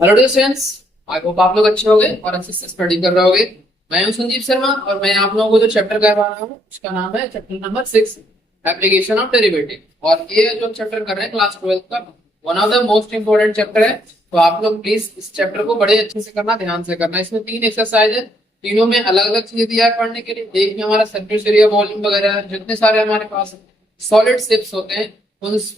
Hello dear students, I hope आप लोग अच्छे होंगे और अच्छे से स्टडी कर रहे होंगे। मैं हूं संजीव शर्मा और मैं आप लोगों को जो चैप्टर करवा रहा हूँ उसका नाम है chapter number 6, application of derivative. और ये जो चैप्टर कर रहे हैं क्लास 12 का one of the most important chapter है। तो आप लोग प्लीज इस चैप्टर को बड़े अच्छे से करना, ध्यान से करना। इसमें 3 एक्सरसाइज है, तीनों में अलग अलग चीजें दिया है पढ़ने के लिए। एक में हमारा सरफेस एरिया, वॉल्यूम वगैरह जितने सारे हमारे पास सॉलिड शेप्स होते हैं उस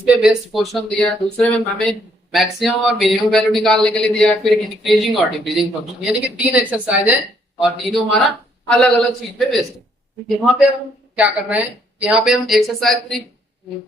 पे बेस्ड क्वेश्चन दिया है। दूसरे में हमें मैक्सिमम और मिनिमम वैल्यू निकालने के लिए दिया है, फिर इंक्रीजिंग और डिक्रीजिंग फंक्शन, यानी कि 3 एक्सरसाइज है और तीनों हमारा अलग अलग चीज पे बेस्ड है। तो यहाँ पे हम क्या कर रहे हैं, यहाँ पे हम एक्सरसाइज 3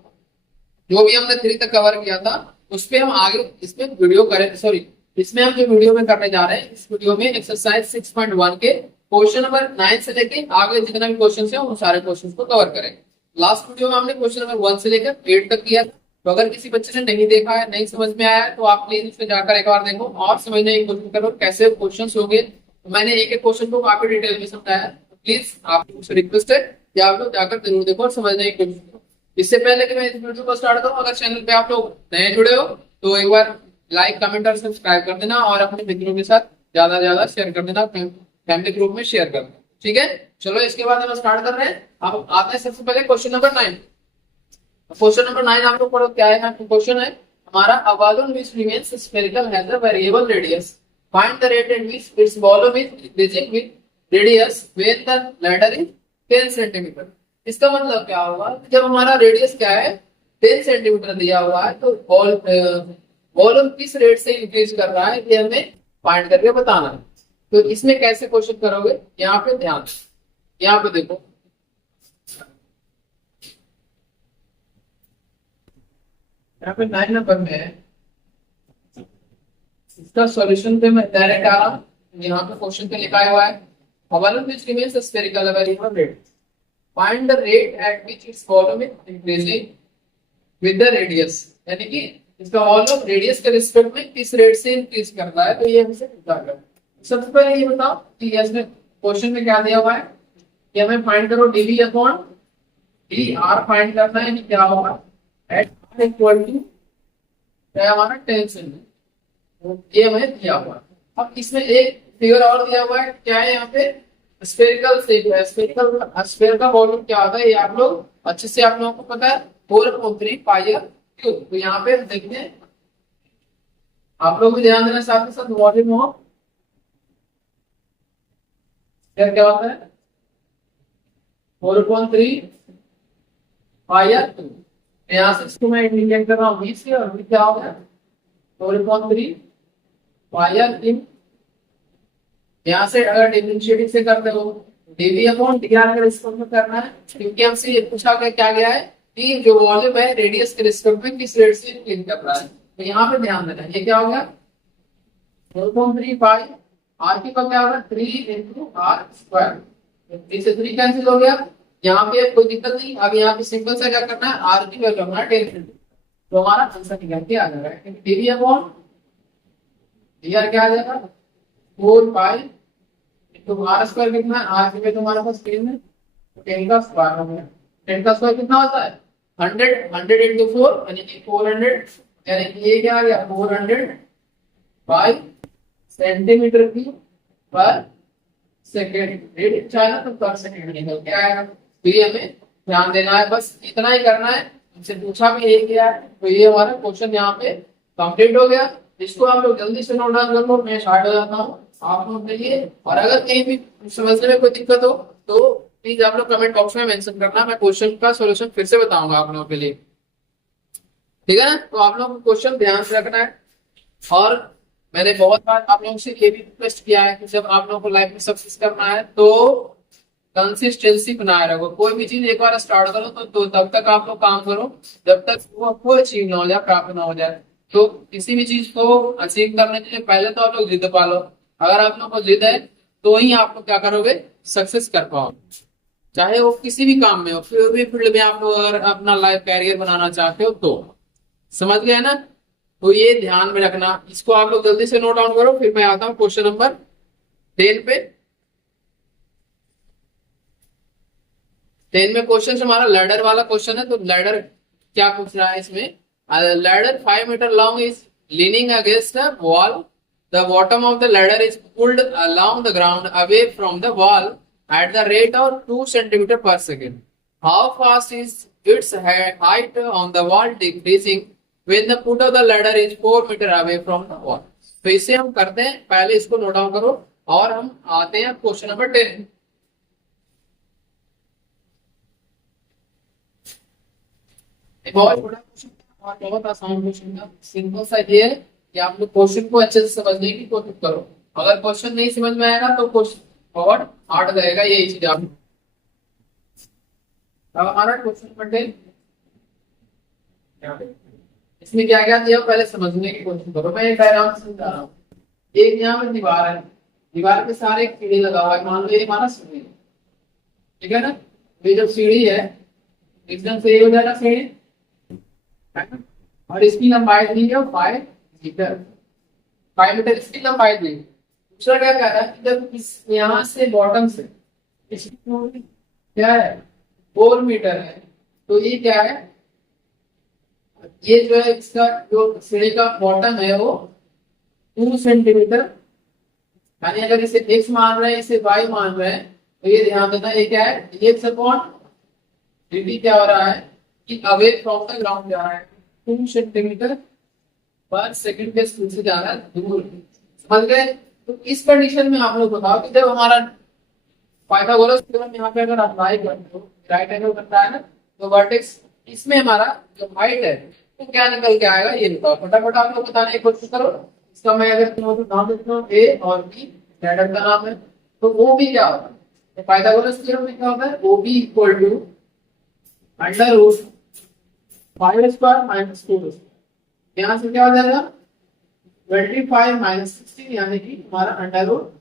जो भी हमने 3 तक कवर किया था उस पे हम आगे इसमें वीडियो करें, सॉरी इसमें हम जो वीडियो में करने जा रहे हैं, इस वीडियो में एक्सरसाइज 6.1 के क्वेश्चन नंबर 9 से लेके आगे जितना भी क्वेश्चन है उन सारे क्वेश्चन को कवर करेंगे। लास्ट वीडियो में हमने क्वेश्चन नंबर 1 से लेकर 8 तक किया था। तो अगर किसी बच्चे ने नहीं देखा है, नहीं समझ में आया है, तो आप प्लीज उसमें जाकर एक बार देखो और समझने की कोशिश करो कैसे क्वेश्चन होंगे। तो मैंने एक एक क्वेश्चन को काफी डिटेल में समझाया, तो प्लीज आपसे रिक्वेस्ट है कि आप लोग जाकर जरूर देखो और समझने की कोशिश करो। इससे पहले कि मैं इस वीडियो को स्टार्ट करूं, अगर चैनल पे आप लोग नए जुड़े हो तो एक बार लाइक, कमेंट और सब्सक्राइब कर देना और अपने मित्रों के साथ ज्यादा ज्यादा शेयर कर देना, फैमिली ग्रुप में शेयर कर देना। ठीक है, चलो इसके बाद हम स्टार्ट कर रहे हैं। अब आते हैं सबसे पहले क्वेश्चन नंबर 9। क्वेश्चन नंबर 9 आप लोग पढ़ो क्या है। क्वेश्चन है हमारा, a balloon which remains spherical has a variable radius. Find the rate at which its volume is increasing with radius when the latter is 10 centimetre. इसका मतलब क्या होगा, जब हमारा रेडियस क्या है 10 सेंटीमीटर दिया हुआ है, तो वॉल्यूम किस रेट से इंक्रीज कर रहा है ये हमें फाइंड करके बताना है। तो इसमें कैसे क्वेश्चन करोगे, यहाँ पे ध्यान, यहाँ पे देखो, यहाँ पे 9 नंबर में है, इसका सॉल्यूशन पे मैं डायरेक्ट आ रहा हूँ। यहाँ पे क्वेश्चन पे लिखा हुआ है, balloon which remains spherical a variable rate. Find the rate at which its volume is increasing with the radius. यानी कि इसका वॉल्यूम रेडियस के रिस्पेक्ट में किस रेट से इंक्रीज कर रहा है, तो ये हमसे पूछा गया। सबसे पहले ये बताओ कि इसमें क्वेश्चन में क्या दिया हुआ है कि हमें फाइंड करो dv अपॉन dr फाइंड करना है। यानी क्या होगा, एट r इक्वल टू क्या हमारा 10 सेंटीमीटर, ये हमें दिया हुआ है। अब इसमें एक फिगर और दिया हुआ है, क्या है यहाँ पे स्फेरिकल शेप है। स्फेयर का वॉल्यूम क्या होता है ये आप लोग अच्छे से, आप लोगों को पता है 4/3 पाई r क्यूब। तो यहाँ पे देखते हैं, आप लोग भी ध्यान देना साथ ही साथ, वॉल्यूम ऑफ क्या होता है 4/3 पाई r क्यूब। यहाँ से इसको मैं इंडिकेट कर रहा हूँ v से, और v क्या होगा 4/3 पाई r क्यूब। यहाँ से अगर डिफरेंशिएटिंग से करते हो dv अपॉन dr के रिस्पेक्ट में करना है, क्योंकि हमसे ये पूछा गया क्या गया है कि जो वॉल्यूम है रेडियस के रिस्पेक्ट में किस रेट से इंक्रीज कर रहा है। तो यहाँ पे ध्यान देना, ये क्या हो गया 4/3 पाई r की का क्या होगा 3 into r स्क्वायर। 3 से 3 कैंसिल हो गया, यहाँ पे कोई दिक्कत नहीं। अब यहाँ पे सिंपल सा क्या करना है, r की वैल्यू हमारा 10 सेंटीमीटर, तो हमारा आंसर निकल के आ जाएगा। dv अपॉन dr क्या आ जाएगा 4 पाई तो r स्क्वायर कितना है, r पे तुम्हारे पास 3 है, 10 का स्क्वायर हो गया। 10 का स्क्वायर कितना होता है 100 into 4 यानी कि 400, यानी कि ये क्या आ गया 400 बाई सेंटीमीटर की पर सेकेंड। रेट चाहे तो पर सेकेंड निकल के आएगा। तो ये हमें ध्यान देना है, बस इतना ही करना है। हमसे पूछा भी यही गया है, तो ये हमारा क्वेश्चन यहाँ पे कंप्लीट हो गया। इसको आप लोग जल्दी से नोट डाउन कर लो, मैं स्टार्ट हो जाता हूँ आप लोग के लिए। और अगर कहीं भी समझने में कोई दिक्कत हो तो प्लीज आप लोग कमेंट बॉक्स में मेंशन करना, मैं क्वेश्चन का सॉल्यूशन फिर से बताऊंगा आप लोगों के लिए। ठीक है ना, तो आप लोग क्वेश्चन ध्यान से रखना है। और मैंने बहुत बार आप लोगों से ये भी रिक्वेस्ट किया है कि जब आप लोगों को लाइफ में सक्सेस करना है तो कंसिस्टेंसी बनाए रखो। कोई भी चीज एक बार स्टार्ट करो तो तब तक आप लोग काम करो जब तक वो आपको अचीव ना हो जाए, प्राप्त ना हो जाए। तो किसी भी चीज को अचीव करने के लिए पहले तो आप लोग जिद पालो। अगर आप लोग को जिद है तो ही आप लोग क्या करोगे, सक्सेस कर पाओगे। चाहे वो किसी भी काम में हो, कोई भी फील्ड में आप लोग अगर अपना लाइफ कैरियर बनाना चाहते हो तो। समझ गए ना, तो ये ध्यान में रखना। इसको आप लोग जल्दी से नोट डाउन करो, फिर मैं आता हूँ क्वेश्चन नंबर 10 पे। 10 में क्वेश्चन हमारा लैडर वाला क्वेश्चन है। तो लैडर क्या पूछ रहा है इसमें, ladder 5 metre long is leaning against a wall. The bottom of the ladder is pulled along the ground away from the wall at the rate of 2 centimeter per second. How fast is its height on the wall decreasing when the foot of the ladder is 4 meter away from the wall? तो इसे हम करते हैं, पहले इसको note down करो और हम आते हैं क्वेश्चन नंबर 10। बहुत बड़ा क्वेश्चन और बहुत आसान क्वेश्चन था। सिंपल सा ये है कि आप लोग क्वेश्चन को अच्छे से समझने की कोशिश करो। अगर क्वेश्चन नहीं समझ में आएगा तो क्वेश्चन और हार्ड रहेगा, यही चीज आप। अब हमारा क्वेश्चन नंबर 10, इसमें क्या क्या दिया पहले समझने की कोशिश करो। मैं एक डायग्राम समझा रहा हूँ। एक यहाँ पे दीवार है, दीवार पे सारे सीढ़ी लगा हुआ है। मान लो ये हमारा सीढ़ी है, ठीक है ना। ये जो सीढ़ी है एकदम से ये हो जाएगा सीढ़ी, और इसकी लंबाई दी है 5 मीटर। 5 मीटर इसकी लंबाई दी। दूसरा क्या कह रहा है कि जब इस यहाँ से बॉटम से इसकी क्या है 4 मीटर है, तो ये क्या है, ये जो है इसका जो सीढ़ी का बॉटम है वो 2 सेंटीमीटर, यानी अगर इसे x मान रहे हैं इसे y मान रहे हैं, तो ये ध्यान देना ये क्या है dx अपॉन dt क्या हो रहा है कि अवे फ्रॉम द ग्राउंड जा रहा है 2 सेंटीमीटर पर सेकंड के स्पीड से जा रहा है दूर। समझ गए। तो इस कंडीशन में आप लोग बताओ कि जब हमारा पाइथागोरस थ्योरम यहाँ पे अगर अप्लाई करते हो, राइट एंगल बनता है ना, तो वर्टेक्स इसमें हमारा जो हाइट है तो क्या निकल के आएगा ये बताओ। फटाफट आप लोग बताने की कोशिश करो। इसका मैं अगर नाम देता हूँ ए और बी, लैडर का नाम है, तो ओ बी क्या होगा, तो पाइथागोरस थ्योरम में क्या होता है O B equal to under root 5 square minus 2 square. यहाँ से क्या हो जाएगा 25 माइनस 16, यानी कि हमारा अंडर रूट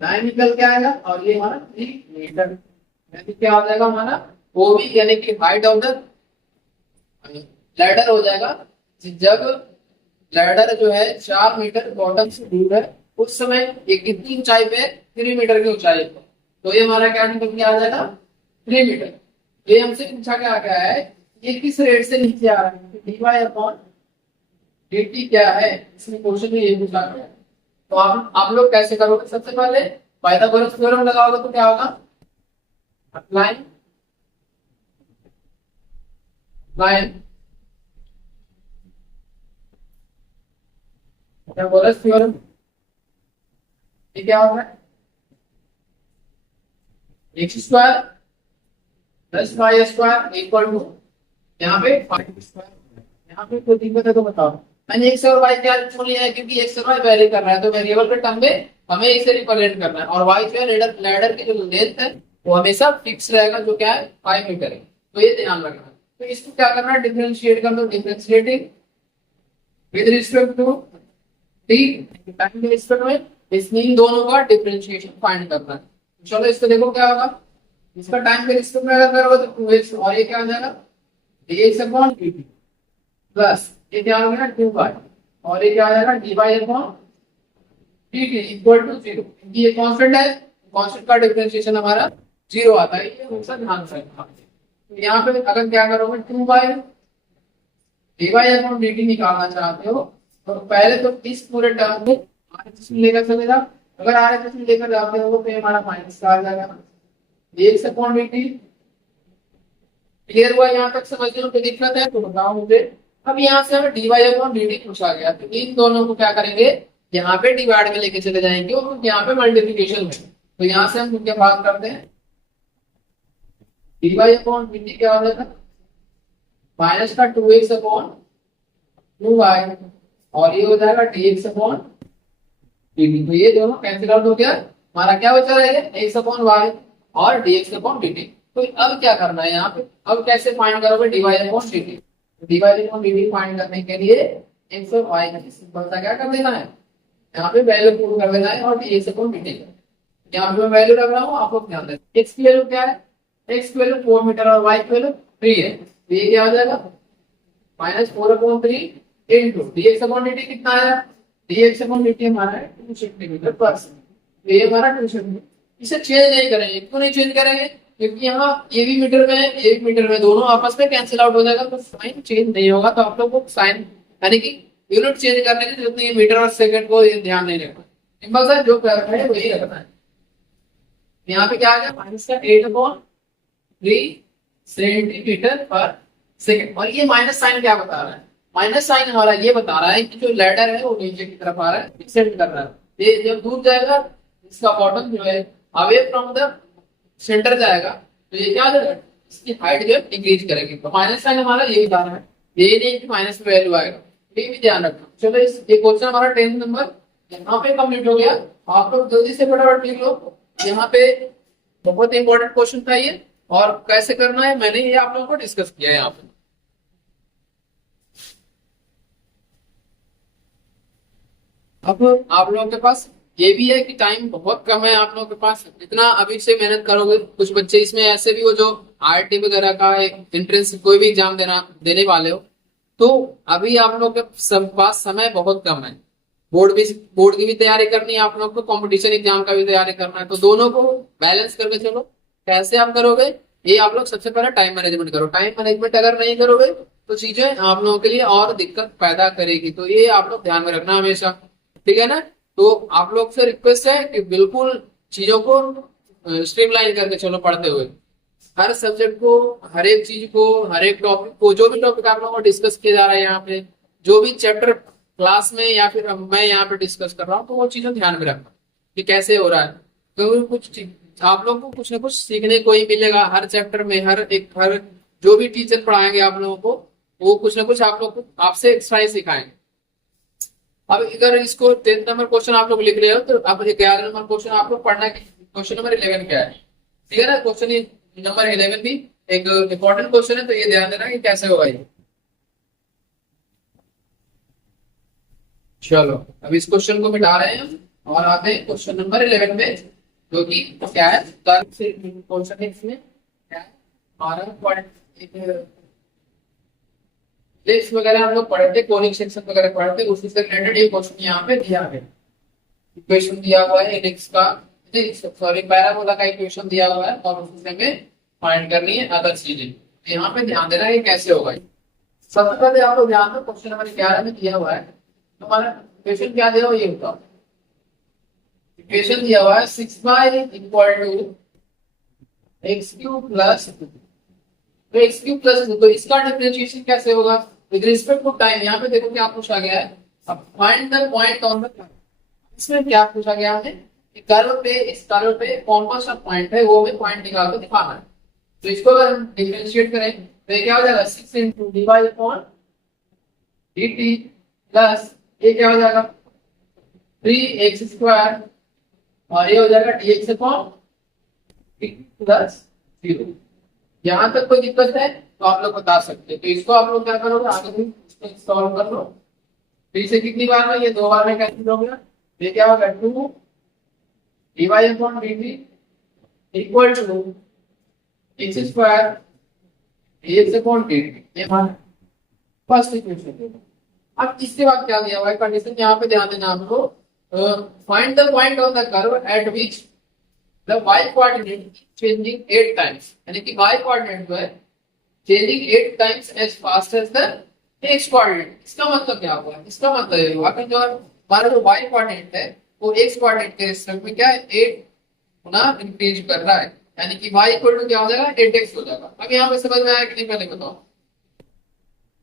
9 निकल के आएगा, और ये हमारा 3 मीटर, यानी क्या हो जाएगा हमारा ओ बी, यानी कि हाइट ऑफ द लैडर हो जाएगा। जब लैडर जो है 4 मीटर बॉटम से दूर है उस समय ये कितनी ऊंचाई पे 3 मीटर की ऊंचाई पे, तो ये हमारा क्या निकल के आ जाएगा 3 मीटर। ये हमसे पूछा क्या है ये किस रेट से नीचे आ रहा है, dy अपॉन dt क्या है, इसमें क्वेश्चन में ये पूछा गया। तो आप लोग कैसे करोगे, सबसे पहले पाइथागोरस थ्योरम लगाओगे तो क्या होगा अप्लाई पाइथागोरस थ्योरम, ये क्या होगा x square plus y square equal to यहाँ पे 5 स्क्वायर। यहाँ पे कोई दिक्कत है तो बताओ। मैंने x और y क्या चुन लिया है क्योंकि x और y वेरी कर रहा है, तो वेरिएबल के टर्म में हमें इसे रिप्रेजेंट करना है, और y जो है लैडर की जो लेंथ है वो हमेशा फिक्स रहेगा जो क्या है 5 मीटर है, तो ये ध्यान रखना। तो इसको क्या करना है डिफरेंशिएट कर दो, differentiating with respect to t time के रिस्पेक्ट में, इसमें इन दोनों का डिफरेंशिएशन फाइंड करना है। चलो इसको देखो क्या होगा, इसका टाइम के रिस्पेक्ट में अगर करोगे तो 2x, और ये क्या हो जाएगा dx अपॉन dt प्लस ये क्या हो गया 2y, और ये क्या हो जाएगा dy upon dt equal to 0। ये कांस्टेंट है, कांस्टेंट का डिफरेंशिएशन हमारा 0 आता है, ये हमेशा ध्यान से रखना। तो यहाँ पे अगर क्या करोगे 2y dy अपॉन dt निकालना चाहते हो तो पहले तो इस पूरे टर्म को RHS में लेकर चले जाओ। अगर RHS में लेकर जाते हो तो हमारा माइनस का आ जाएगा dx अपॉन dt। क्लियर हुआ यहाँ तक, समझ लो कोई दिक्कत है तो बताओ मुझे। अब यहाँ से हमें dy अपॉन dt पूछा गया, तो इन दोनों को क्या करेंगे यहाँ पे डिवाइड में लेके चले जाएंगे और यहाँ पे मल्टीप्लिकेशन में, तो यहाँ से हम क्या बात करते हैं dy अपॉन dt क्या हो जाएगा माइनस का 2x अपॉन 2y, और ये हो जाएगा dx अपॉन dt। तो ये दोनों कैंसिल आउट हो गया, हमारा क्या बचा रहेगा x अपॉन y और dx अपॉन dt। तो अब क्या करना है यहाँ पे, अब कैसे फाइंड करोगे dy upon dt। dy upon dt find करने के लिए x और y का सिंपल सा क्या कर देना है, यहाँ पे वैल्यू पुट कर देना है, और dx अपॉन dt यहाँ पे मैं वैल्यू रख रहा हूँ, आप लोग ध्यान दें। x की वैल्यू क्या है, x की वैल्यू 4 मीटर और y की वैल्यू 3 है, तो ये क्या हो जाएगा minus 4 upon 3 into dx upon dt कितना आया, dx अपॉन dt हमारा है 2 सेंटीमीटर पर सेकंड। ये हमारा 2 सेंटीमीटर, इसे चेंज नहीं करेंगे। क्यों नहीं चेंज करेंगे, क्योंकि यहाँ ये भी मीटर में है ये भी मीटर में, दोनों आपस में कैंसिल आउट हो जाएगा, तो साइन चेंज नहीं होगा। तो आप लोग को साइन यानी कि यूनिट चेंज करने की जरूरत नहीं है, मीटर और सेकंड को ये ध्यान नहीं रखना, सिंपल सा जो करना है वही रखना है। यहाँ पे क्या आ गया माइनस का 8/3 सेंटीमीटर पर सेकंड। और ये माइनस साइन क्या बता रहा है, माइनस साइन हमारा ये बता रहा है कि जो लेटर है वो नीचे की तरफ आ रहा है, डिसेंड कर रहा है। ये जब दूर जाएगा इसका बॉटम जो है अवे फ्रॉम द सेंटर जाएगा, तो ये क्या जाएगा, इसकी हाइट जो है इंक्रीज करेगी। तो माइनस साइन हमारा यही बता रहा है, ये नहीं कि माइनस में वैल्यू आएगा, ये भी ध्यान रखना। चलो इस ये क्वेश्चन हमारा 10 नंबर यहाँ पे कंप्लीट हो गया। आप लोग जल्दी से फटाफट लिख लो, यहाँ पे बहुत इंपॉर्टेंट क्वेश्चन था ये, और कैसे करना है मैंने ये आप लोगों को डिस्कस किया है यहाँ पे। अब आप लोगों के पास ये भी है कि टाइम बहुत कम है आप लोगों के पास, जितना अभी से मेहनत करोगे, कुछ बच्चे इसमें ऐसे भी हो जो आरटी वगैरह का एंट्रेंस कोई भी एग्जाम देने वाले हो, तो अभी आप लोगों के पास समय बहुत कम है। बोर्ड की भी तैयारी करनी है आप लोग को, कंपटीशन एग्जाम का भी तैयारी करना है, तो दोनों को बैलेंस करके चलो। कैसे आप करोगे, ये आप लोग सबसे पहले टाइम मैनेजमेंट करो। टाइम मैनेजमेंट अगर नहीं करोगे तो चीजें आप लोगों के लिए और दिक्कत पैदा करेगी, तो ये आप लोग ध्यान में रखना हमेशा, ठीक है ना। तो आप लोग से रिक्वेस्ट है कि बिल्कुल चीजों को स्ट्रीमलाइन करके चलो पढ़ते हुए, हर सब्जेक्ट को, हर एक चीज को, हर एक टॉपिक को, जो भी टॉपिक आप लोगों को डिस्कस किया जा रहा है यहाँ पे, जो भी चैप्टर क्लास में या फिर मैं यहाँ पे डिस्कस कर रहा हूँ, तो वो चीजें ध्यान में रखना कि कैसे हो रहा है। तो कुछ आप लोग को कुछ ना कुछ सीखने को ही मिलेगा हर चैप्टर में, हर जो भी टीचर पढ़ाएंगे आप लोगों को, वो कुछ ना कुछ आप लोग को आपसे एक्स्ट्रा ही सिखाएंगे। अब अगर इसको 10 नंबर क्वेश्चन आप लोग लिख रहे हो, तो अब 11 नंबर क्वेश्चन आप लोग पढ़ना है। क्वेश्चन नंबर 11 क्या है, ठीक है ना। क्वेश्चन नंबर 11 भी एक इंपॉर्टेंट क्वेश्चन है, तो ये ध्यान देना कि कैसे होगा ये। चलो अब इस क्वेश्चन को मिटा रहे हैं हम और आते हैं क्वेश्चन नंबर 11 में, जो कि क्या है, कर्व से क्वेश्चन है। इसमें क्या है, हमारा पॉइंट लिस्ट वगैरह हम लोग पढ़े थे, कोनिक सेक्शन वगैरह पढ़े थे, उसी से रिलेटेड एक क्वेश्चन यहाँ पे दिया है। इक्वेशन दिया हुआ है इलिप्स का, सॉरी पैराबोला का इक्वेशन दिया हुआ है, और उससे हमें फाइंड करनी है अदर चीजें। यहाँ पे ध्यान देना है कैसे होगा। सबसे पहले आप लोग ध्यान दो, क्वेश्चन नंबर 11 में दिया हुआ है, हमारा इक्वेशन क्या दिया हुआ ये बताओ। इक्वेशन दिया हुआ है 6y equal to x³ plus, तो x³ प्लस, तो इसका डिफरेंशिएशन कैसे होगा विद रिस्पेक्ट टू टाइम। यहाँ पे देखो क्या पूछा गया है, अब find the point on the curve. इसमें क्या पूछा गया है कि कर्व पे, इस कर्व पे कौन सा पॉइंट है, वो हमें पॉइंट निकाल कर दिखाना है। तो इसको अगर हम डिफरेंशिएट करें तो ये क्या हो जाएगा, 6 × dy/dt प्लस ये क्या हो जाएगा 3x², और ये हो जाएगा dx/dt प्लस 0। यहाँ तक कोई दिक्कत है तो आप लोग बता सकते हैं। तो इसको आप लोग क्या करोगे, आगे भी सॉल्व कर लो। फिर से कितनी बार में, ये 2 बार में कैंसिल हो गया, ये क्या होगा 2 dy/dt equal to x² dx/dt, ये हमारा फर्स्ट इक्वेशन। अब इसके बाद क्या दिया हुआ है कंडीशन, यहाँ पे ध्यान देना आपको, find the point on the curve at which the y coordinate changing 8 times, यानी कि y कोऑर्डिनेट जो है changing 8 times as fast as the x coordinate. इसका मतलब क्या हुआ, इसका मतलब ये हुआ कि जो हमारा जो y कोऑर्डिनेट है वो x कोऑर्डिनेट के रिस्पेक्ट में क्या है 8 गुना इंक्रीज कर रहा है, यानी कि y इक्वल टू क्या हो जाएगा 8x हो जाएगा। अब यहाँ पे समझ में आया कि नहीं, पहले बताओ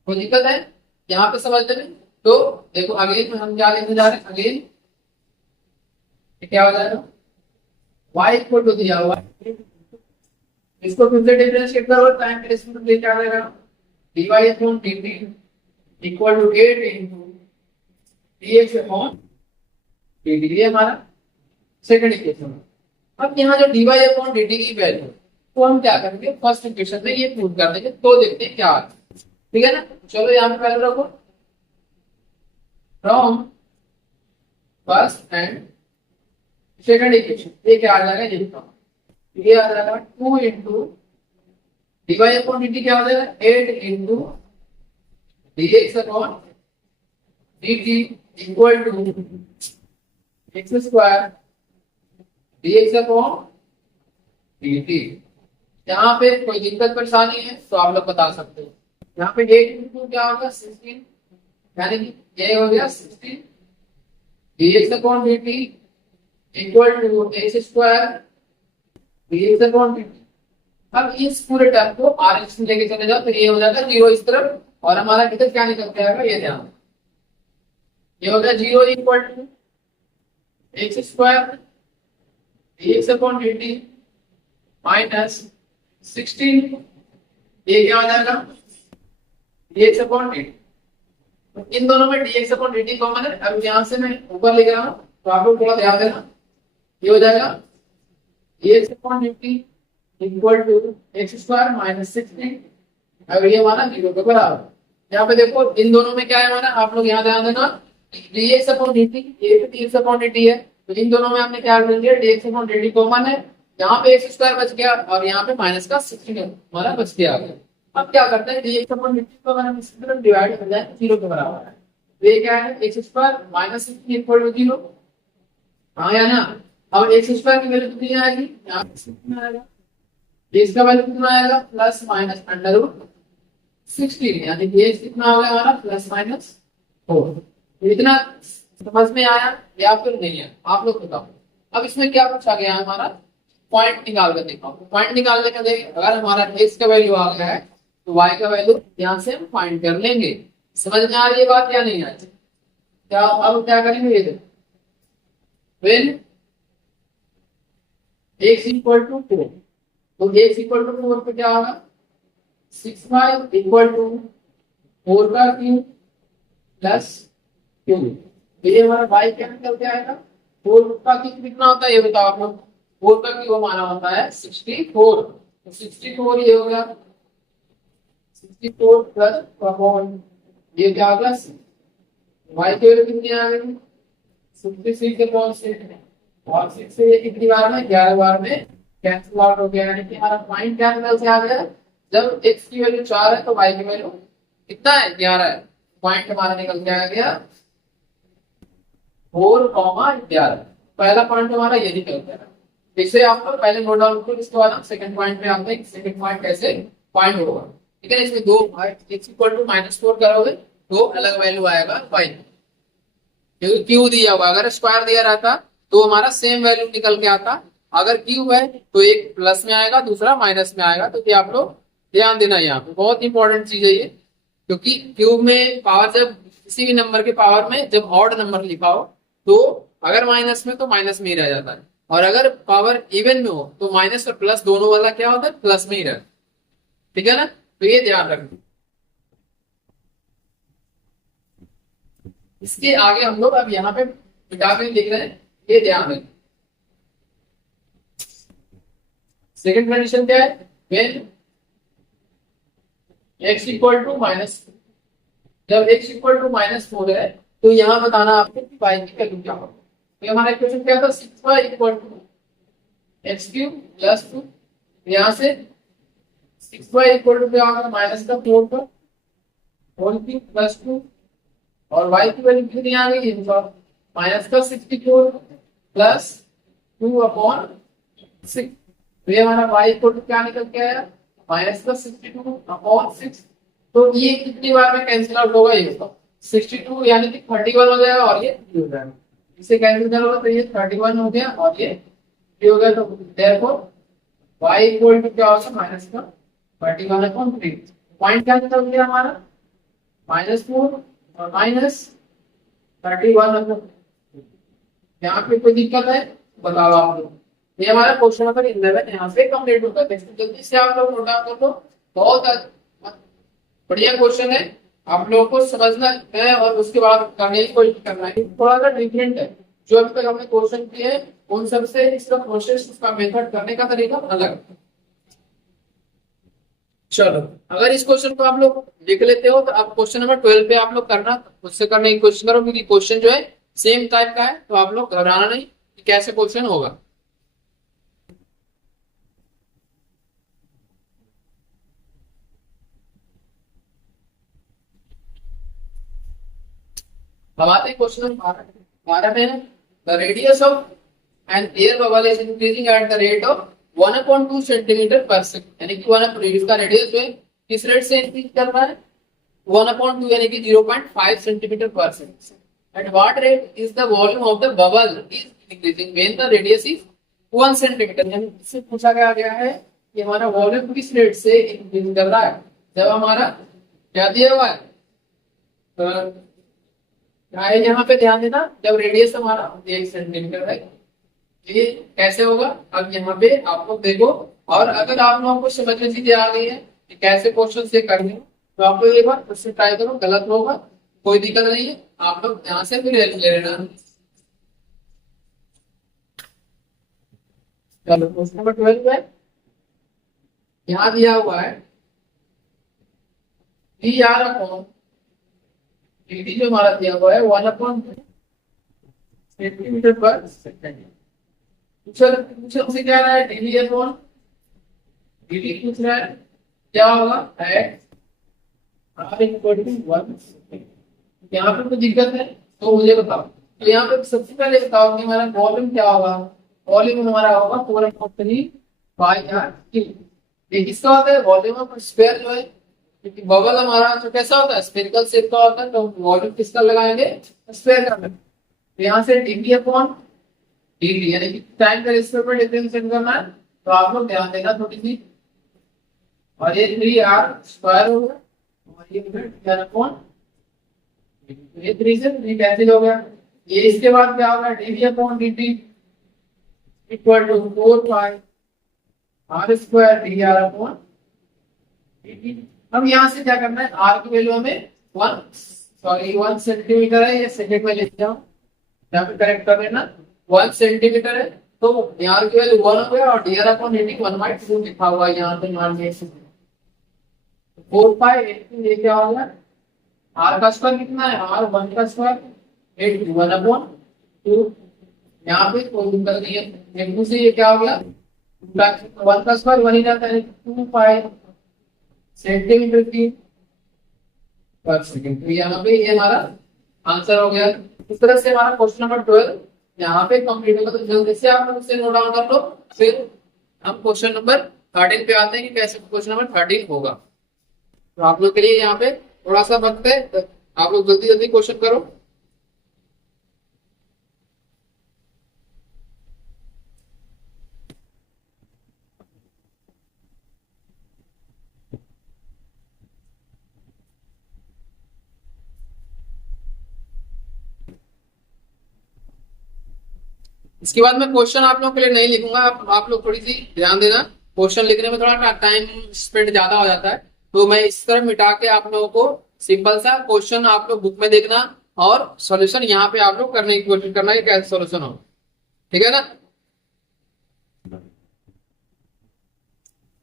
कोई दिक्कत है यहाँ पे समझने में। तो देखो अगेन हम क्या लिखने जा रहे हैं, अगेन क्या हो जाएगा y इक्वल टू दिया हुआ है, इसको फिर से डिफरेंशिएट करो, टाइम के रिस्पेक्ट में क्या आ जाएगा dy/dt इक्वल टू 8 dx/dt, ये हमारा सेकंड इक्वेशन। अब यहाँ जो dy/dt की वैल्यू तो हम क्या करेंगे, फर्स्ट इक्वेशन में ये प्रूव कर देंगे, तो देखते हैं क्या आता है, ठीक है ना। चलो यहाँ पे पहले रखो, from first and second equation, ये क्या आ जाएगा, ये आ जाएगा 2 dy/dt क्या हो जाएगा 8 dx/dt equal to x² dx/dt। यहाँ पे कोई दिक्कत परेशानी है तो आप लोग बता सकते हो। यहाँ पे 8 × क्या होगा 16 यानी कि ये हो गया 60 dx upon dt equal to x square dx upon dt। अब इस पूरे टर्म को आर एक्स में लेके चले जाओ तो ये हो जाएगा जीरो इस तरफ और हमारा किधर क्या निकल के आएगा ये ध्यान, ये हो गया zero equal to x square dx upon dt minus 16 ये क्या हो जाएगा dx अपॉन dt। इन दोनों में dx अपॉन dt कॉमन है। अब यहां से मैं ऊपर ले गया हूं तो आप लोग थोड़ा ध्यान देना, ये हो जाएगा dx upon dt equal to x square minus 16। अब ये हमारा जीरो के बराबर। यहाँ पे देखो इन दोनों में क्या है हमारा, आप लोग यहाँ ध्यान देना dx अपॉन dt, ये भी dx अपॉन dt है तो इन दोनों में हमने क्या कर लिया dx अपॉन dt कॉमन है, यहाँ पे एक्स स्क्वायर बच गया और यहाँ पे माइनस का 16 हमारा बच गया। अब क्या करते हैं dx अपॉन dt को अगर हम इस तरफ डिवाइड कर जाए जीरो के बराबर है तो ये क्या है x square minus 16 equal to zero. हाँ या ना। अब एक्स स्क्वायर की वैल्यू कितनी आएगी, यहाँ पे 16 आएगा, इसका वैल्यू कितना आएगा प्लस माइनस अंडर रूट 16 यानी कि ये कितना हो गया हमारा प्लस माइनस 4। इतना समझ में आया या फिर नहीं है आप लोग बताओ। अब इसमें क्या पूछा गया है हमारा, पॉइंट निकाल कर देखो। पॉइंट निकालने का देखिए अगर हमारा x का वैल्यू आ गया है तो y का वैल्यू यहाँ से हम फाइंड कर लेंगे। समझ में आ रही है बात या नहीं आ रही? क्या अब क्या करेंगे ये देखो, व्हेन x इक्वल टू 4 तो x इक्वल टू 4 पे क्या होगा 6y इक्वल टू 4 का क्यूब प्लस क्यूब। ये हमारा y क्या निकल के आएगा, 4 का क्यूब कितना होता है ये बताओ आप लोग। 4 का क्यूब हमारा होता है 64 तो 64 ये हो गया 64 प्लस अपॉन ये क्या होगा y की वैल्यू कितनी आ गई 66 अपॉन 6 और 6 से ये कितनी बार में 11 बार में कैंसिल आउट हो गया, यानी कि हमारा पॉइंट क्या निकल से आ गया, जब x की वैल्यू 4 है तो y की वैल्यू कितना है 11 है। पॉइंट हमारा निकल के आ गया 4,11। पहला पॉइंट हमारा ये निकल गया। इसे आप लोग पहले नोट डाउन करो, इसके बाद हम सेकंड पॉइंट पे आते हैं सेकंड पॉइंट कैसे फाइंड होगा। ठीक है, इसमें दो x इक्वल टू -4 करोगे तो अलग वैल्यू आएगा y, क्योंकि क्यू दिया हुआ, अगर स्क्वायर दिया रहता तो हमारा सेम वैल्यू निकल के आता। अगर क्यूब है तो एक प्लस में आएगा दूसरा माइनस में आएगा, तो ये आप लोग ध्यान देना। यहाँ पे बहुत इंपॉर्टेंट चीज है ये, क्योंकि क्यूब में पावर जब किसी भी नंबर के पावर में जब ऑड नंबर लिखा हो तो अगर माइनस में तो माइनस में ही रह जाता है, और अगर पावर इवन में हो तो माइनस और प्लस दोनों वाला क्या होता है प्लस में ही रहता है। ठीक है ना, तो ये ध्यान रखना। इसके आगे हम लोग अब यहाँ पे मिटा के लिख रहे हैं, ये ध्यान रखें। सेकंड कंडीशन क्या है, when x equal to minus, जब x इक्वल टू -4 है तो यहाँ बताना आपको कि y की वैल्यू क्या होगी। तो हमारा इक्वेशन क्या था 6y equal to x cube plus 2, यहाँ से 6y इक्वल टू क्या होगा माइनस का 4 का होल क्यूब प्लस 2 और y की वैल्यू कितनी आ गई माइनस का 64 प्लस 2 अपॉन 6। तो ये हमारा y इक्वल टू क्या निकल के आया माइनस का 62 अपॉन 6। तो ये कितनी बार में कैंसिल आउट होगा, ये 62 यानी कि 31 हो जाएगा और ये 3 हो जाएगा। इसे कैंसिल करोगे तो ये 31 हो गया और ये 3 हो गया। तो देयरफॉर y इक्वल टू क्या होगा माइनस का 31 अपॉन 3। पॉइंट क्या निकल गया हमारा -4 और -31 अपॉन। यहाँ पे कोई दिक्कत है बताओ आप लोग। ये हमारा क्वेश्चन नंबर 11 यहाँ पे कंप्लीट होता है। जल्दी से आप लोग नोट डाउन कर लो, बहुत बढ़िया क्वेश्चन है, आप लोगों को समझना है और उसके बाद करने की कोशिश करना है। थोड़ा सा डिफरेंट है, जो अभी तक हमने क्वेश्चन किए हैं उन सबसे इसका प्रोसेस, उसका मेथड करने का तरीका अलग है। चलो, अगर इस क्वेश्चन को आप लोग लिख लेते हो तो आप क्वेश्चन नंबर 12 पे आप लोग करना, उससे करने की कोशिश करो, क्योंकि क्वेश्चन जो है सेम टाइप का है, तो आप लोग घबराना नहीं कि कैसे क्वेश्चन होगा। अब आते हैं क्वेश्चन नंबर 12 में। The radius of an air bubble is increasing at the rate of 1/2 centimetre per second, यानी कि इसका रेडियस जो है किस रेट से इंक्रीज कर रहा है 1/2 यानी कि 0.5 centimetre per second. At what rate is the volume of the bubble is increasing when the radius is 1 centimetre. यानी इससे पूछा गया है कि हमारा वॉल्यूम किस रेट से इंक्रीज कर रहा है। जब हमारा क्या दिया हुआ है, यहाँ पे ध्यान देना, जब रेडियस हमारा 1 सेंटीमीटर है, ये कैसे होगा। अब यहाँ पे आप लोग देखो, और अगर आप लोगों को समझ में चीजें आ गई है कि कैसे क्वेश्चन से करने, तो आप लोग एक बार उससे ट्राई करो, गलत होगा कोई दिक्कत नहीं है, आप लोग यहाँ से फिर ले लेना। चलो क्वेश्चन नंबर 12 है, यहाँ दिया हुआ है डी आर अपॉन डी जो हमारा दिया हुआ है 1/3 सेंटीमीटर पर सेकंड। क्या रहा है डी अपॉन डी पूछ रहा है, क्या होगा एक्स आर इक्वल टू 1। यहाँ पे कोई दिक्कत है तो मुझे बताओ। तो यहाँ पे सबसे पहले बताओ कि हमारा वॉल्यूम क्या होगा। वॉल्यूम हमारा होगा 4/3 पाई आर क्यूब। ये किसका होता है, वॉल्यूम ऑफ स्फीयर जो है, क्योंकि बबल हमारा जो कैसा होता है स्फेरिकल शेप का होता है, तो वॉल्यूम किसका लगाएंगे, स्फीयर का। तो यहाँ से डी अपॉन डी यानी कि टाइम का रेशियो पर डिफरेंशिएट करना है, तो आप लोग ध्यान देना थोड़ी सी। और ये 3r स्क्वायर होगा और ये 10 अपॉन ये 3 से 3 कैंसिल हो गया। ये इसके बाद क्या होगा d upon dt equal to 4 pi r square dr upon dt। अब यहाँ से क्या करना है, r की वैल्यू हमें 1 सेंटीमीटर है, ये सेकंड में लेते जाओ, यहाँ पे करेक्ट कर लेना। 1 सेंटीमीटर है तो r की वैल्यू 1 हो गया और dr अपॉन dt 1/2 लिखा हुआ है यहाँ पे मान लीजिए 4 पाई। ये क्या होगा, r का स्क्वायर कितना है, r 1 का स्क्वायर 8 1/2। यहाँ पे कोई दिक्कत नहीं है, एक दूसरे ये क्या हो गया 1 का स्क्वायर 1 ही रहता है, 2 पाई सेंटीमीटर की पर सेकंड। तो यहाँ पे ये हमारा आंसर हो गया। इस तरह से हमारा क्वेश्चन नंबर 12 यहाँ पे कंप्लीट होगा। तो जल्दी से आप लोग इसे नोट डाउन कर लो, फिर हम क्वेश्चन नंबर 13 पे आते हैं कि कैसे क्वेश्चन नंबर 13 होगा। तो आप लोग के लिए यहाँ पे थोड़ा सा वक्त है, तो आप लोग जल्दी जल्दी क्वेश्चन करो। इसके बाद मैं क्वेश्चन आप लोगों के लिए नहीं लिखूंगा, आप लोग थोड़ी सी ध्यान देना, क्वेश्चन लिखने में थोड़ा टाइम स्पेंड ज्यादा हो जाता है, तो मैं इस तरह मिटा के आप लोगों को सिंपल सा क्वेश्चन आप लोग बुक में देखना और सॉल्यूशन यहाँ पे आप लोग करने की कोशिश करना है, कैसे सॉल्यूशन हो, ठीक है ना।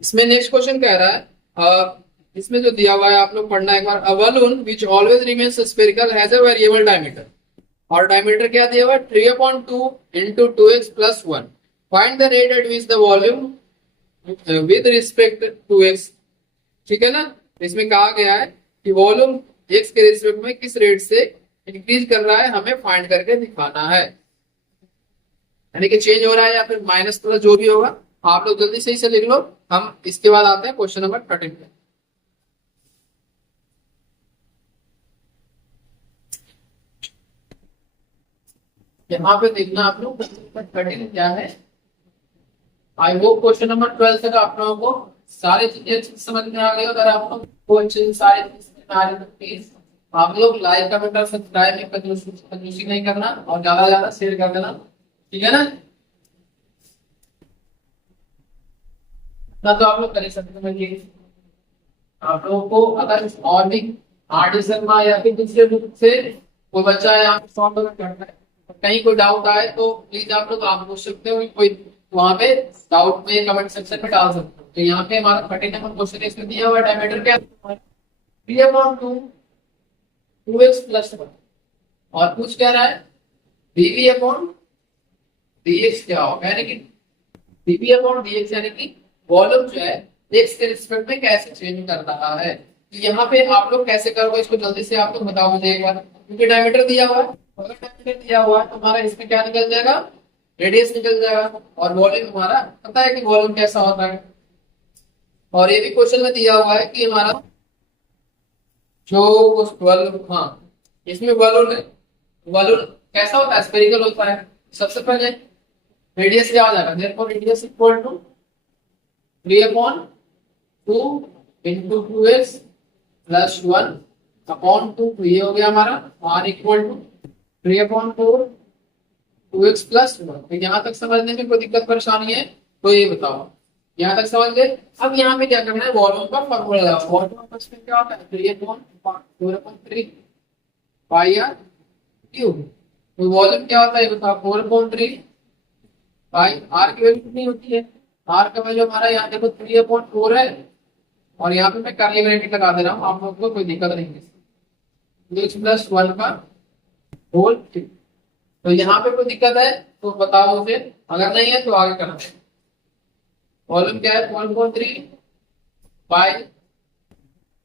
इसमें नेक्स्ट क्वेश्चन कह रहा है, इसमें जो दिया हुआ है आप लोग पढ़ना एक बार। A balloon which always remains spherical has a variable diameter, और डायमीटर क्या दिया हुआ है 3/2 into 2x plus 1। Find the rate at which the volume with respect to x। ठीक है ना, इसमें कहा गया है कि वॉल्यूम x के रिस्पेक्ट में किस रेट से इंक्रीज कर रहा है, हमें फाइंड करके दिखाना है, यानी कि चेंज हो रहा है या फिर माइनस प्लस जो भी होगा, आप लोग जल्दी से इसे लिख लो। हम इसके बाद आते हैं क्वेश्चन नंबर 13 पे। यहाँ पे देखना आप लोग 13 क्या है। आई होप क्वेश्चन नंबर 12 तक आप लोगों को सारी चीजें अच्छे से समझ में आ गई। अगर आप लोग को अच्छे सारी चीजें तो प्लीज आप लोग लाइक कमेंट और सब्सक्राइब में कंजूसी नहीं करना और ज्यादा से ज्यादा शेयर कर देना, ठीक है ना। ना तो आप लोग कर सकते हैं। आप लोगों को अगर और भी आर शर्मा या फिर दूसरे बुक से कोई बच्चा है आप सॉल्व करना है, कहीं कोई डाउट आए तो प्लीज आप पूछ सकते हो, कोई वहां पे डाउट में कमेंट सेक्शन में डाल सकते हो। तो यहाँ पे हमारा 13 नंबर क्वेश्चन इसमें दिया हुआ डायमीटर क्या है 2x plus 1, और पूछ क्या रहा है dv अपॉन dx क्या होगा, यानी कि dv अपॉन dx यानी कि वॉल्यूम जो है x के रिस्पेक्ट में कैसे चेंज कर रहा है। तो यहाँ पे आप लोग कैसे करोगे इसको जल्दी से आप लोग बताओ मुझे एक बार, क्योंकि डायमीटर दिया हुआ है, अगर डायमीटर दिया हुआ है तो हमारा इसमें क्या निकल जाएगा, रेडियस निकल जाएगा, और वॉल्यूम हमारा पता है कि वॉल्यूम कैसा होता है। और ये भी क्वेश्चन में दिया हुआ है कि हमारा जो उस बलून, हाँ इसमें बलून है, बलून कैसा होता है, स्फेरिकल होता है। सबसे पहले रेडियस क्या हो जाएगा, therefore radius equal to 3 upon 2 into 2x plus 1 upon 2, तो ये हो गया हमारा r equal to 3 upon 4 2x plus 1। तो यहाँ तक समझने में कोई दिक्कत परेशानी है तो ये बताओ, यहाँ तक समझ गए। अब यहाँ पे क्या करना है, वॉल्यूम का फॉर्मूला लगाओ। वॉल्यूम का इसमें क्या होता है, 3 upon 4 upon 3 pi R cube. तो वॉल्यूम क्या होता है बताओ, 4 अपॉन 3 पाई आर की वैल्यू कितनी होती है, आर का वैल्यू हमारा यहाँ देखो 3 अपॉन 4 है, और यहाँ पे मैं कर्ली ब्रैकेट लगा दे रहा हूँ, आप लोगों को कोई दिक्कत नहीं है। x प्लस 1 का होल, तो यहाँ पे कोई दिक्कत है तो बताओ मुझे, अगर नहीं है तो आगे करना। वॉल्यूम क्या है, 1.3 बाई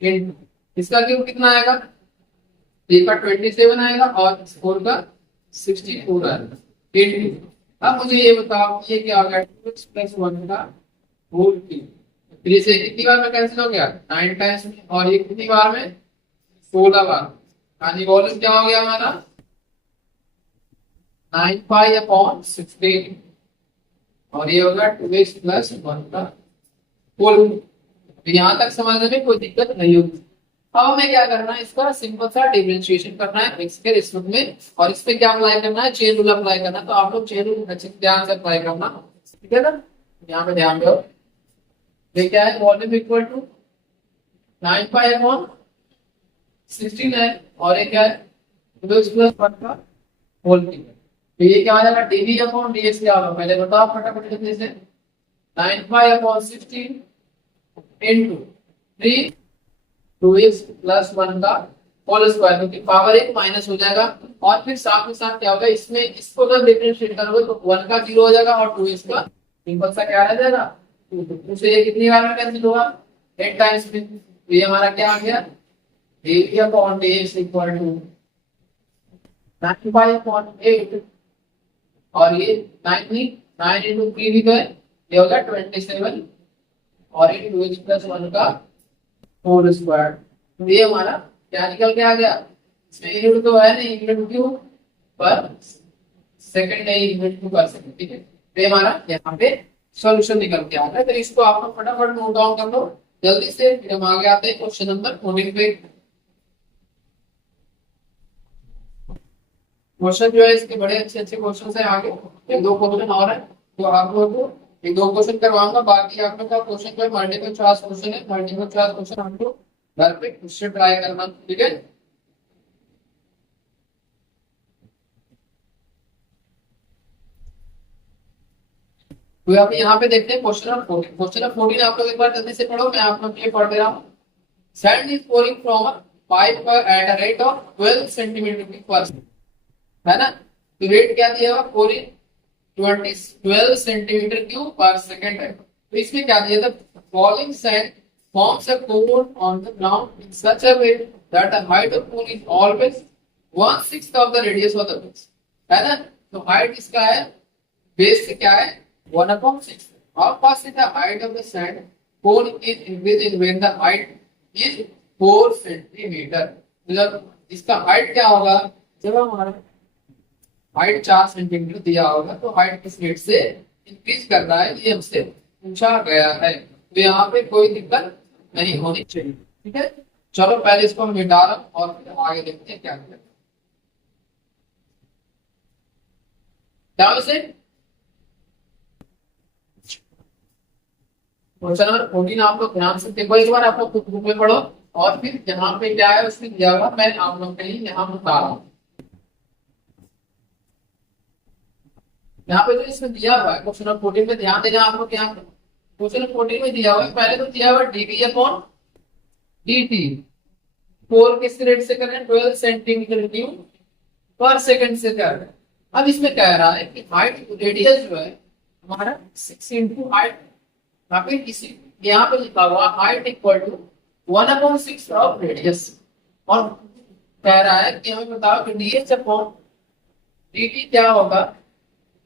इंटू इसका क्यूब कितना आएगा, 3 का 27 आएगा और 4 का 64 आएगा इंटू। अब मुझे ये बताओ ये क्या आ गया, 2x प्लस 1 का होल क्यूब। 3 से कितनी बार में कैंसिल हो गया, 9 टाइम्स में, और ये कितनी बार में, 16 बार। यानी वॉल्यूम क्या हो गया हमारा 9 पाई अपॉन 16, और ये होगा 2x प्लस 1 का होल। तो यहाँ तक समझने में कोई दिक्कत नहीं होगी। अब हमें क्या करना है, इसका सिंपल सा डिफरेंशिएशन करना है x के रिस्पेक्ट में, और इस पे क्या अप्लाई करना है, चेन रूल अप्लाई करना है। तो आप लोग चेन रूल अच्छे से ध्यान से अप्लाई करना, ठीक है ना। यहाँ पे ध्यान दो, ये क्या है, volume equal to 9 pi upon 16 है, और ये क्या है 2x प्लस 1 का होल क्यूब। तो ये क्या आ जाएगा, dv अपॉन dx क्या होगा, पहले बताओ फटाफट जल्दी से। 9 pi upon 16 into 3 2x plus 1 का होल स्क्वायर, क्योंकि पावर एक माइनस हो जाएगा, और फिर साथ में साथ क्या होगा, इसमें इसको अगर डिफरेंशिएट करोगे तो 1 का 0 हो जाएगा और 2x का सिंपल सा क्या रह जाएगा, तो ये कितनी बार में कैंसिल होगा, 8 टाइम्स में। तो ये हमारा क्या आ गया, dv upon dx equal to 9 pi upon 8, और ये 9 इंटू 3 भी तो है, ये होगा 27, और ये 2x प्लस 1 का होल स्क्वायर। तो ये हमारा क्या निकल के आ गया, इसमें यूनिट तो है नहीं, यूनिट क्यों पर सेकंड नहीं, यूनिट क्यों पर सेकंड, ठीक है। तो ये हमारा यहाँ पे सॉल्यूशन निकल के आ गया। तो इसको आप लोग फटाफट नोट डाउन कर लो जल्दी से, फिर हम आगे आते हैं क्वेश्चन नंबर 14 पे। क्वेश्चन जो है इसके बड़े अच्छे अच्छे क्वेश्चन है आगे, एक दो क्वेश्चन और है तो आप लोगों को एक दो क्वेश्चन करवाऊंगा, बाकी आप लोग का क्वेश्चन जो मल्टीपल चॉइस क्वेश्चन है, मल्टीपल चॉइस क्वेश्चन आपको घर पे क्वेश्चन ट्राई करना, ठीक है। तो अभी यहाँ पे देखते हैं क्वेश्चन नंबर 14। क्वेश्चन नंबर 14 आप लोग एक बार जल्दी से पढ़ो, मैं आप लोग के लिए पढ़ दे रहा हूँ। Sand is pouring from a pipe at a rate of 12 centimetre पर, है ना। तो रेट क्या दिया हुआ, pouring 12 सेंटीमीटर क्यूब पर सेकंड है। तो इसमें क्या दिया था, falling sand forms a cone on the ground in such a way that the height of cone is always 1/6 of the radius of the base, है ना। तो हाइट इसका है, बेस से क्या है 1/6। How fast is the height of the sand cone is increasing when the height is 4 centimetre. तो जब इसका हाइट क्या होगा, जब हमारा हाइट 4 सेंटीमीटर दिया होगा तो हाइट किस रेट से इंक्रीज कर रहा है, ये हमसे पूछा गया है। तो यहाँ पे कोई दिक्कत नहीं होनी चाहिए, ठीक है। चलो पहले इसको हम मिटा रहा और फिर आगे देखते हैं क्या करें। ध्यान से क्वेश्चन नंबर 14 आप लोग ध्यान से देखो एक बार, आप लोग खुद बुक में पढ़ो, और फिर यहाँ पे क्या है उसमें दिया हुआ मैं आप लोग के लिए यहाँ बता रहा हूँ। यहाँ पे जो इसमें दिया हुआ है क्वेश्चन नंबर 14 में ध्यान देना आप लोग, क्या क्वेश्चन नंबर 14 में दिया हुआ है, पहले तो दिया हुआ डीवी अपॉन dt, 4 किस रेट से कर रहे हैं, 12 सेंटीमीटर क्यूब पर सेकंड से कर रहे हैं। अब इसमें कह रहा है कि हाइट रेडियस जो है हमारा 6 इंटू हाइट, यहाँ पे लिखा हुआ height equal to 1/6 of radius, और कह रहा है कि हमें बताओ कि dh अपॉन dt क्या होगा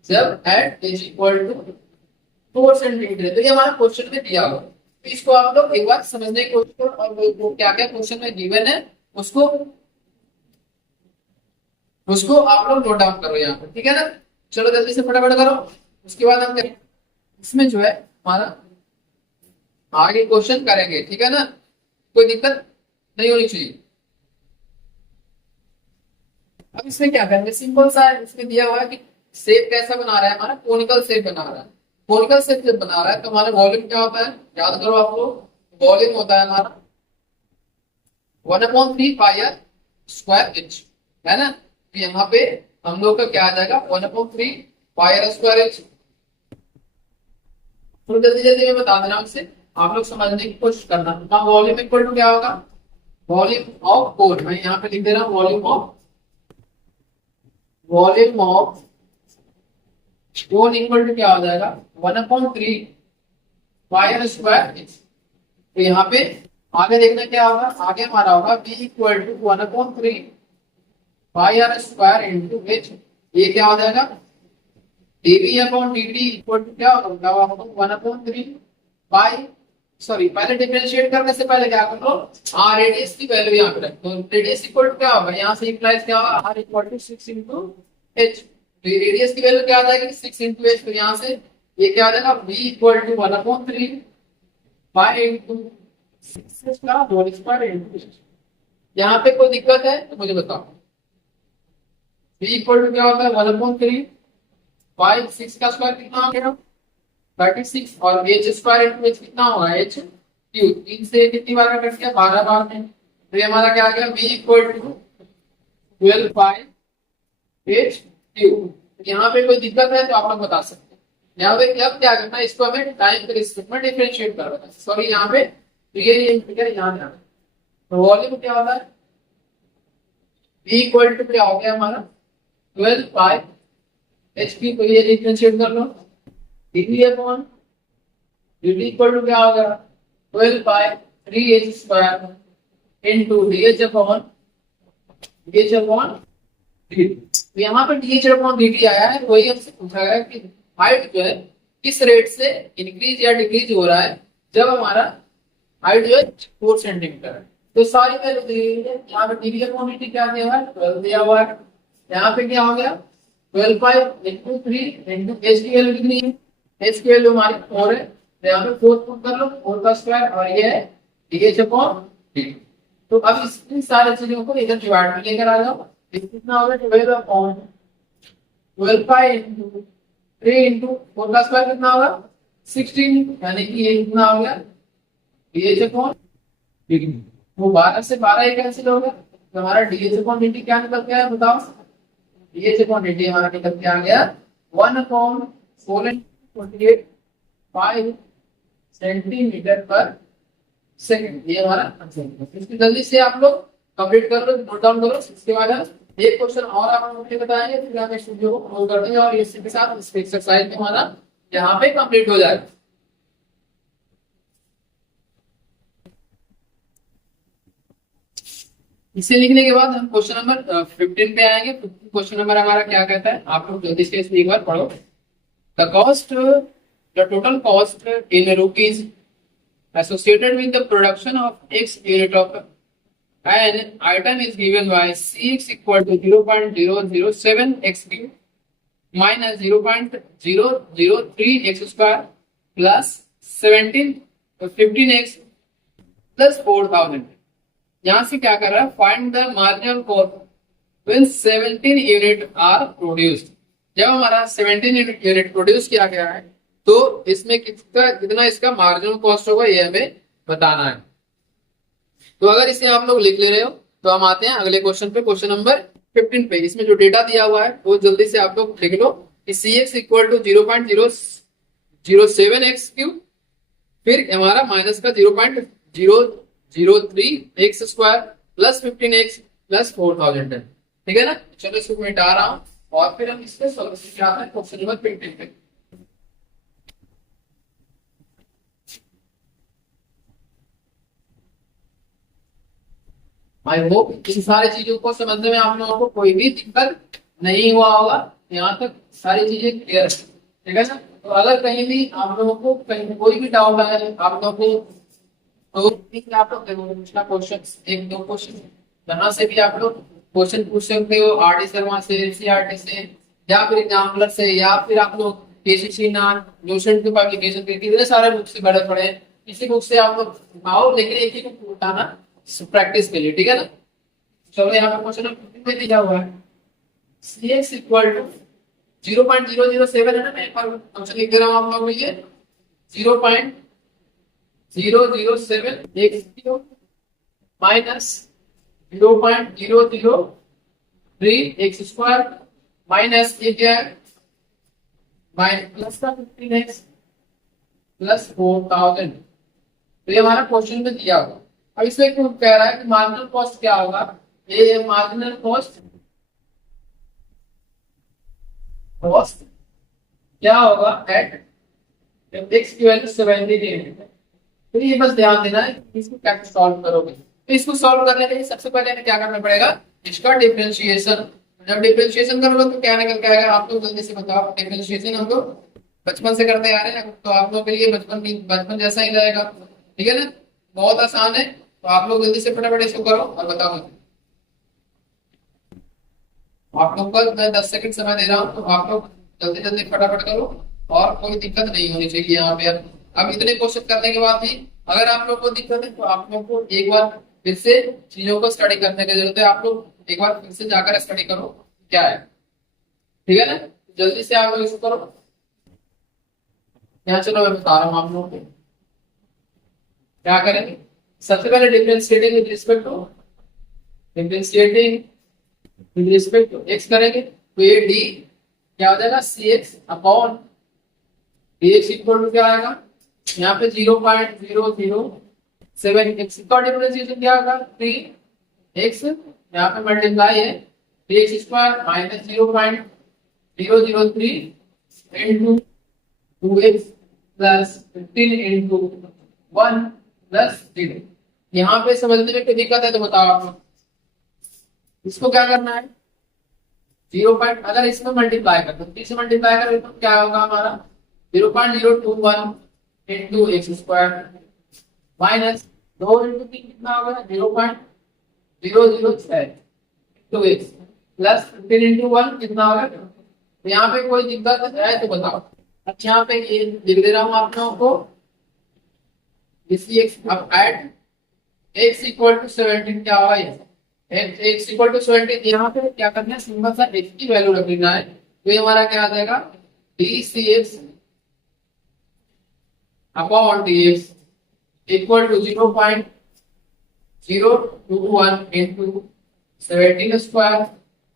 जब at is equal to 4 centimetre. तो ये हमारा क्वेश्चन में दिया हुआ, तो इसको आप लोग एक बार समझने की कोशिश करो, और वो क्या क्या क्वेश्चन में गिवन है उसको उसको आप लोग नोट डाउन करो यहाँ पे, ठीक है ना। चलो जल्दी से फटाफट करो। उसके बाद हम इसमें जो है हमारा आगे क्वेश्चन करेंगे, ठीक है ना, कोई दिक्कत नहीं होनी चाहिए। अब इसमें क्या करेंगे, सिंपल सा है। इसमें दिया हुआ है कि शेप कैसा बना रहा है, हमारा कोनिकल शेप बना रहा है। कोनिकल शेप जब बना रहा है तो हमारा वॉल्यूम क्या होता है, याद करो आप लोग। वॉल्यूम होता है हमारा 1/3 स्क्वायर इंच, है ना। तो यहाँ पे हम लोग का क्या आ जाएगा, 1/3 तो जल्दी जल्दी मैं बता दे रहा हूँ, इससे आप लोग समझने की कोशिश करना। वॉल्यूम इक्वल टू क्या होगा, वॉल्यूम ऑफ कोन। मैं यहाँ पे लिख दे रहा हूँ volume of cone equal to क्या हो जाएगा, 1/3 स्क्वायर इंच। तो यहाँ पे आगे देखना क्या होगा, आगे हमारा होगा b equal to 1/3 square into h। ये क्या हो जाएगा, dv upon dt equal to क्या होगा, 1/3 पाई। सॉरी, पहले डिफरेंशिएट करने से पहले क्या कर लो, r रेडियस की वैल्यू यहाँ पे रख। तो रेडियस इक्वल टू क्या होगा, यहाँ से इंप्लाइज क्या होगा, r equal to 6 into h। तो रेडियस की वैल्यू क्या आ जाएगी, 6 इंटू h। तो यहाँ से ये क्या आ जाएगा, v equal to 1/3 pi into 6 का होल स्क्वायर इंटू। यहाँ पे कोई दिक्कत है तो मुझे बताओ। v इक्वल टू क्या होता है, 1/3 पाई 6 का स्क्वायर कितना हो गया, 36। और h स्क्वायर इंटू h कितना होगा, h क्यूब। 3 से कितनी बार का कट गया, 12 बार में। तो ये हमारा क्या आ गया, v equal to 12 pi h cube. यहाँ पे कोई दिक्कत है तो आप लोग बता सकते हैं। यहाँ पे अब क्या करना है, इसको हमें टाइम के रिस्पेक्ट में डिफरेंशिएट करना है। सॉरी, यहाँ पे ये फिगर यहाँ जाना। तो वॉल्यूम क्या होता है, v इक्वल टू क्या हो गया हमारा, 12 पाई h क्यूब। तो ये डिफरेंशिएट कर लो, dv upon dt equal to क्या होगा, 12 pi 3h square into dh upon dt। तो यहाँ पे dh अपॉन dt आया है, वही हमसे पूछा गया कि हाइट जो है किस रेट से इंक्रीज या डिक्रीज हो रहा है जब हमारा हाइट जो है 4 सेंटीमीटर है। तो सारी वैल्यू दी गई है। यहाँ पे dv अपॉन dt क्या दिया हुआ है, 12 दिया हुआ है। यहाँ पे क्या हो गया, 12 पाई इंटू 3 इंटू h की वैल्यू कितनी है, h की वैल्यू हमारी 4 है। तो यहाँ पे 4 पुट कर लो, 4 का स्क्वायर, और ये है dh अपॉन dt। तो अब इन सारी चीजों को इधर डिवाइड में लेकर आ जाओ। कितना होगा, 12 अपॉन 12 पाई इंटू 3 इंटू 4 का स्क्वायर कितना होगा, 16। यानी कि ये कितना हो गया, dh अपॉन dt। वो 12 से 12 ही कैंसिल हो गया। तो हमारा dh अपॉन dt क्या निकल गया है, बताओ। dh अपॉन dt हमारा निकल के आ गया 1/448 सेंटीमीटर पर सेकंड। ये हमारा आंसर है। इसको जल्दी से आप लोग कंप्लीट कर लो, नोट डाउन करो। इसके बाद एक क्वेश्चन और आप मुझे बताएंगे, फिर हम इस वीडियो को क्लोज कर देंगे और इसी के साथ इस एक्सरसाइज में हमारा यहाँ पे कंप्लीट हो जाएगा। इसे लिखने के बाद हम क्वेश्चन नंबर 15 पे आएंगे। क्वेश्चन नंबर हमारा क्या कहता है, आप लोग जल्दी से इसमें एक बार पढ़ो। The total cost in rupees associated with the production of x unit of an item is given by cx equal to 0.007 x cube minus 0.003 x square plus 15x plus 4000। यहाँ से क्या कर रहा है, find the marginal cost when 17 unit are produced. जब हमारा 17 unit produce किया गया है तो इसमें कितना इसका मार्जिनल कॉस्ट होगा, ये हमें बताना है। तो अगर इसे आप लोग लिख ले रहे हो तो हम आते हैं अगले क्वेश्चन पे, क्वेश्चन नंबर 15 पे। इसमें जो डेटा दिया हुआ है वो जल्दी से आप लोग लिख लो कि cx equal to 0.007 x cube, फिर हमारा माइनस का 0.003 x square plus 15x plus 4000 है। ठीक है ना। चलो इसको मिटा रहा हूं और फिर हम इसके सॉल्यूशन क्या है क्वेश्चन नंबर 15 पे। आई होप इन सारी चीजों को समझने में आप लोगों को कोई भी दिक्कत नहीं हुआ होगा। यहाँ तक सारी चीजें क्लियर है, ठीक है ना। तो अगर कहीं भी आप लोगों को कहीं कोई भी डाउट है आप लोगों को, तो आप लोग पिछला क्वेश्चन 1-2 क्वेश्चन यहाँ से भी आप लोग क्वेश्चन पूछ सकते हो, आर डी शर्मा से, एनसीईआरटी से, या फिर एग्जाम्पलर से, या फिर आप लोग केसीसी नान, जोसेंट के पब्लिकेशन के कितने सारे बुक से बड़े पड़े, इसी बुक से आप लोग आओ, लेकिन एक ही बुक उठाना प्रैक्टिस के लिए, ठीक है ना। चलो यहाँ पे क्वेश्चन में दिया हुआ है Cx इक्वल टू 0.007 है ना, मैं एक बार फंक्शन लिख दे रहा हूँ आप लोगों के लिए 0.007 x minus 0.003 x square minus ये क्या है प्लस का 15x प्लस 4000। तो ये हमारा क्वेश्चन में दिया होगा। अब इसमें क्यों कह रहा है कि मार्जिनल कॉस्ट क्या होगा, ये मार्जिनल कॉस्ट क्या होगा एट एक्स की वैल्यू 70 दी है। तो ये बस ध्यान देना है कि इसको कैसे सॉल्व करोगे। तो इसको सॉल्व करने के लिए सबसे पहले हमें क्या करना पड़ेगा, इसका डिफरेंशिएशन। जब डिफरेंशिएशन करोगे तो क्या निकल के आएगा, आप लोग जल्दी से बताओ। डिफरेंशिएशन हम लोग बचपन से करते आ रहे हैं, तो आप लोग के लिए बचपन जैसा ही रहेगा, ठीक है ना, बहुत आसान है। तो आप लोग जल्दी से फटाफट इसको करो और बताओ मुझे। आप लोग को मैं 10 सेकंड समय दे रहा हूँ, तो आप लोग जल्दी जल्दी फटाफट करो और कोई दिक्कत नहीं होनी चाहिए यहाँ पे। अब इतने क्वेश्चन करने के बाद भी अगर आप लोग को दिक्कत है तो आप लोग को एक बार फिर से चीजों को स्टडी करने की जरूरत है। आप लोग एक बार फिर से जाकर स्टडी करो क्या है, ठीक है ना। जल्दी से आप लोग इसको करो। यहाँ चलो मैं बता रहा हूँ आप लोगों को क्या करेंगे। सबसे पहले differentiating with respect to x करेंगे, तो ये डी क्या हो जाएगा c x upon d x equal to क्या आएगा, यहाँ पे 0.007 एक्स का डिफरेंशिएशन क्या होगा 3x, यहाँ पे मल्टीप्लाई है 3x square minus 0.003 into 2x plus 15 into 1 plus 0। यहाँ पे समझने में कोई दिक्कत है तो बताओ आप लोग। इसको क्या करना है 0. अगर इसमें मल्टीप्लाई कर दो, 3 से मल्टीप्लाई करें तो क्या होगा हमारा 0.021 into x square minus 2 into 3 कितना होगा 0.006 इंटू एक्स प्लस 15 इंटू 1 कितना होगा। तो यहाँ पे कोई दिक्कत है तो बताओ। अच्छा यहाँ पे ये लिख दे रहा हूँ आप लोगों को इसी एक्स अब एट एक्स इक्वल टू 17 क्या होगा ये एक्स इक्वल टू 17। यहाँ पे क्या करना है सिंपल सा एक्स की वैल्यू रख लेना है, तो ये हमारा क्या आ जाएगा d c x upon d x equal to 0.021 into 17 square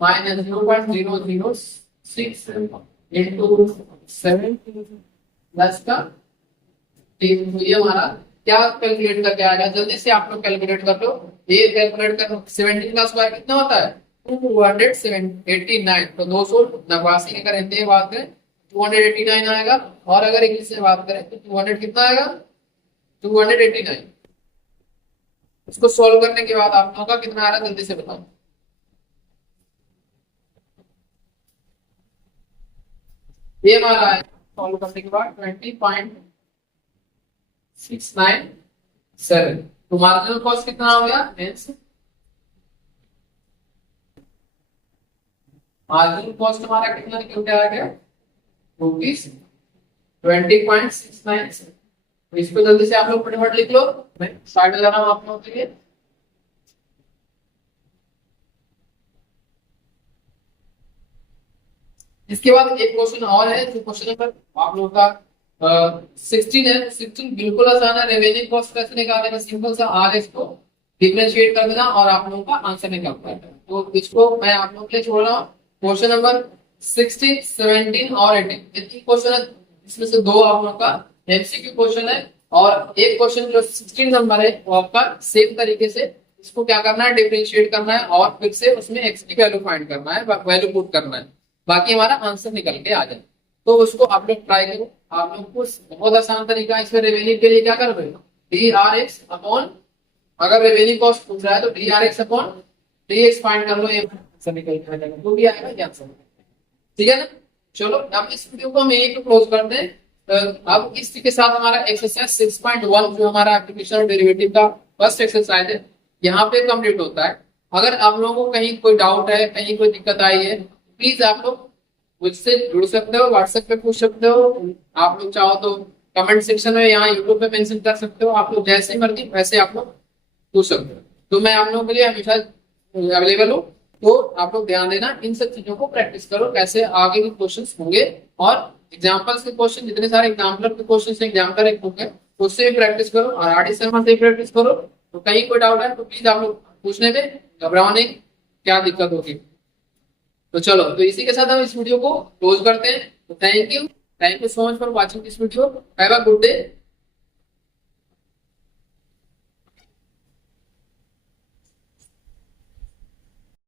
minus 0.006 into 7 plus का 3। ये हमारा क्या कैलकुलेट करके आएगा, जल्दी से आप लोग कैलकुलेट कर लो। ये कैलकुलेट कर 17 का स्क्वायर कितना होता है 289। तो 289 की करें तो बात करें 289 आएगा, और अगर इंग्लिश से बात करें तो 200 कितना आएगा 289। इसको सॉल्व करने के बाद आप लोगों का कितना आ रहा है जल्दी से बताओ। ये हमारा है सॉल्व करने के बाद 20.697। तो मार्जिनल कॉस्ट कितना हो गया मार्जिनल कॉस्ट हमारा कितना निकल के आ गया रुपीज 20.697। तो इसको जल्दी से आप लोग फटाफट लिख लो, मैं स्टार्ट कर रहा हूं आप लोगों के लिए। इसके बाद एक क्वेश्चन और है जो क्वेश्चन नंबर आप लोगों का 16 है। 16 बिल्कुल आसान है। रेवेन्यू कॉस्ट कैसे निकालने का, सिंपल सा आर एस को डिफरेंशिएट कर देना और आप लोगों का आंसर निकल पाएगा। तो इसको मैं आप लोगों के लिए छोड़ रहा हूँ। क्वेश्चन नंबर 16, 17 और 18 ये 3 क्वेश्चन है, इसमें से 2 आप लोगों का एमसीक्यू क्वेश्चन है और एक क्वेश्चन जो 16 नंबर है वो आपका सेम तरीके से इसको क्या करना है डिफरेंशिएट करना है और फिर से उसमें एक्स की वैल्यू फाइंड करना है, वैल्यू पुट करना है, बाकी हमारा आंसर निकल के आ जाए। तो उसको आप लोग ट्राई करो। आप लोग को बहुत आसान तरीका है। इसमें रेवेन्यू के लिए क्या कर रहे हो डी आर एक्स अपॉन, अगर रेवेन्यू कॉस्ट पूछ रहा है तो D R x upon d x find कर लो, ये आंसर निकल के आ जाएगा। जो भी आएगा ये आंसर, ठीक है ना। चलो अब इस वीडियो को हम यही क्लोज करते हैं। अब इसी के साथ हमारा एक्सरसाइज 6.1 जो हमारा एप्लीकेशन और डेरिवेटिव का फर्स्ट एक्सरसाइज है यहाँ पे कंप्लीट होता है। अगर आप लोगों को कहीं कोई डाउट है, कहीं कोई दिक्कत आई है, प्लीज आप लोग मुझसे जुड़ सकते हो, व्हाट्सएप पे पूछ सकते हो। आप लोग चाहो तो कमेंट सेक्शन में यहाँ यूट्यूब पे मेंशन कर सकते हो। आप लोग जैसे मर्जी वैसे आप लोग पूछ सकते हो। तो मैं आप लोगों के लिए हमेशा अवेलेबल हूँ। तो आप लोग ध्यान देना, इन सब चीजों को प्रैक्टिस करो, कैसे आगे के क्वेश्चंस होंगे। और एग्जाम्पल्स के क्वेश्चन, जितने सारे एग्जाम्पलर के क्वेश्चन एग्जाम्पलर एक बुक है, उससे भी प्रैक्टिस करो और आर डी शर्मा से भी प्रैक्टिस करो। तो कहीं कोई डाउट है तो प्लीज आप लोग पूछने में घबराओ नहीं, क्या दिक्कत होगी। तो चलो, तो इसी के साथ हम इस वीडियो को क्लोज करते हैं। तो thank you so much for watching this video. Have a good day.